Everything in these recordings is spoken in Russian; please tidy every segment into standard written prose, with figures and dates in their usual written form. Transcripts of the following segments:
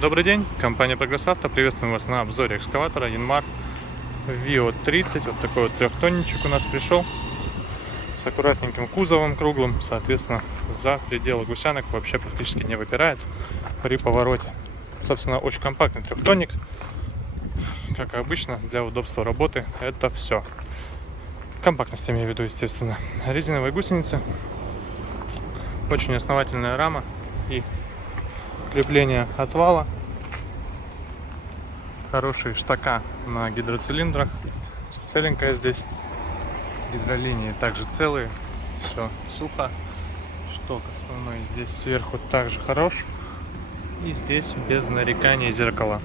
Добрый день, компания Progress Auto. Приветствуем вас на обзоре экскаватора Yanmar Vio 30. Вот такой вот трехтонничек у нас пришел с аккуратненьким кузовом круглым. Соответственно, за пределы гусянок вообще практически не выпирает при повороте. Собственно, очень компактный трехтонник. Как и обычно, для удобства работы это все. Компактность имею в виду, естественно. Резиновые гусеницы, очень основательная рама и крепление отвала, хорошие штака на гидроцилиндрах, целенькая здесь, гидролинии также целые, все сухо, шток основной здесь сверху также хорош, и здесь без нареканий зеркала.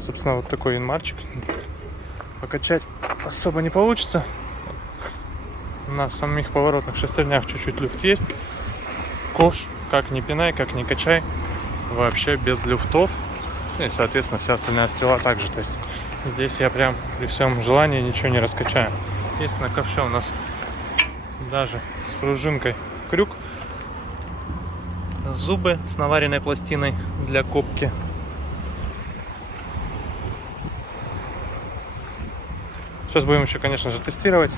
Собственно, вот такой янмарчик, покачать особо не получится, на самих поворотных шестернях чуть-чуть люфт есть, кош, как ни пинай, как ни качай, вообще без люфтов. И, соответственно, вся остальная стрела также. То есть здесь я прям при всем желании ничего не раскачаю. Есть на ковше у нас даже с пружинкой крюк, зубы с наваренной пластиной для копки. Сейчас будем еще, конечно же, тестировать.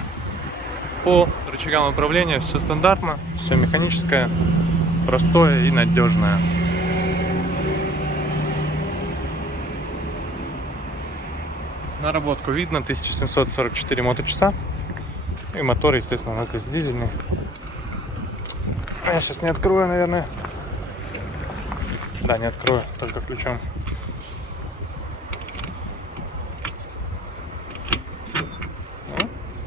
По рычагам управления все стандартно, все механическое, простое и надежное. Наработку видно, 1744 моточаса. И мотор, естественно, у нас здесь дизельный. Я сейчас не открою, наверное. Да, не открою, только ключом.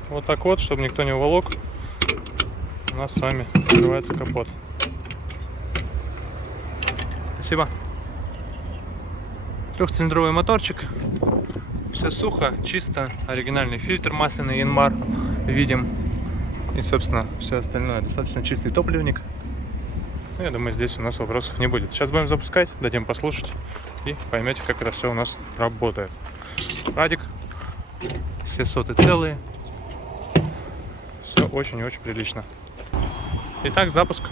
Вот так вот, чтобы никто не уволок, у нас с вами открывается капот. Спасибо. Трехцилиндровый моторчик. Все сухо, чисто, оригинальный фильтр масляный Yanmar видим. И, собственно, все остальное. Достаточно чистый топливник. Ну, я думаю, здесь у нас вопросов не будет. Сейчас будем запускать, дадим послушать и поймете, как это все у нас работает. Радик, все соты целые. Все очень и очень прилично. Итак, запуск.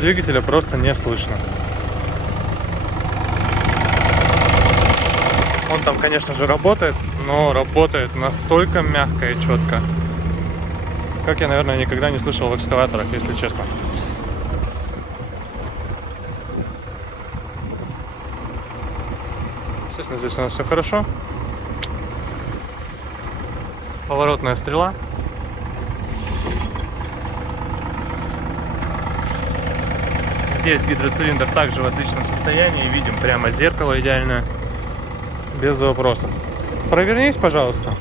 Двигателя просто не слышно. Он там, конечно же, работает, но работает настолько мягко и четко, как я, наверное, никогда не слышал в экскаваторах, если честно. Естественно, здесь у нас все хорошо. Поворотная стрела. Здесь гидроцилиндр также в отличном состоянии. Видим прямо зеркало идеальное. Без вопросов. Провернись, пожалуйста.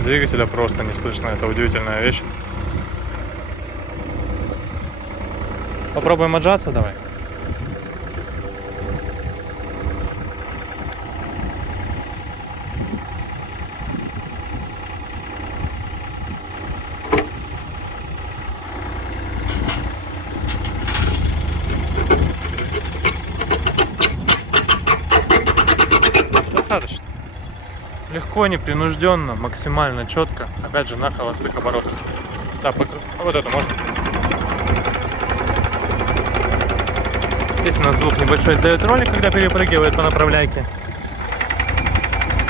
Двигателя просто не слышно. Это удивительная вещь. Попробуем отжаться, давай. Достаточно. Легко, непринужденно, максимально четко. Опять же, на холостых оборотах. Да, вот это можно. Здесь у нас звук небольшой издает ролик, когда перепрыгивает по направляйке.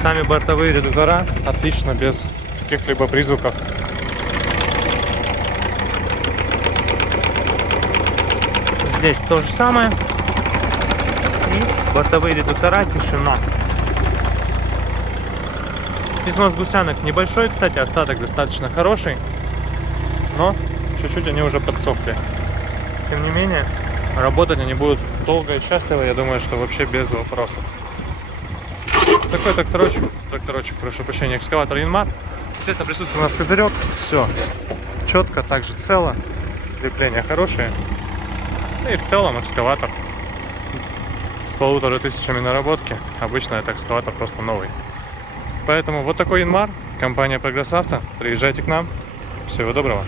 Сами бортовые редуктора отлично, без каких-либо призвуков. Здесь то же самое. И бортовые редуктора, тишина. Износ гусянок небольшой, кстати, остаток достаточно хороший, но чуть-чуть они уже подсохли. Тем не менее, работать они будут долго и счастливо, я думаю, что вообще без вопросов. Такой тракторочек, прошу прощения, экскаватор Yanmar. Естественно, присутствует у нас козырек, все четко, также цело, крепления хорошие. И в целом экскаватор с 1500 наработки, обычно это экскаватор просто новый. Поэтому вот такой Yanmar, компания Progress Auto. Приезжайте к нам. Всего доброго.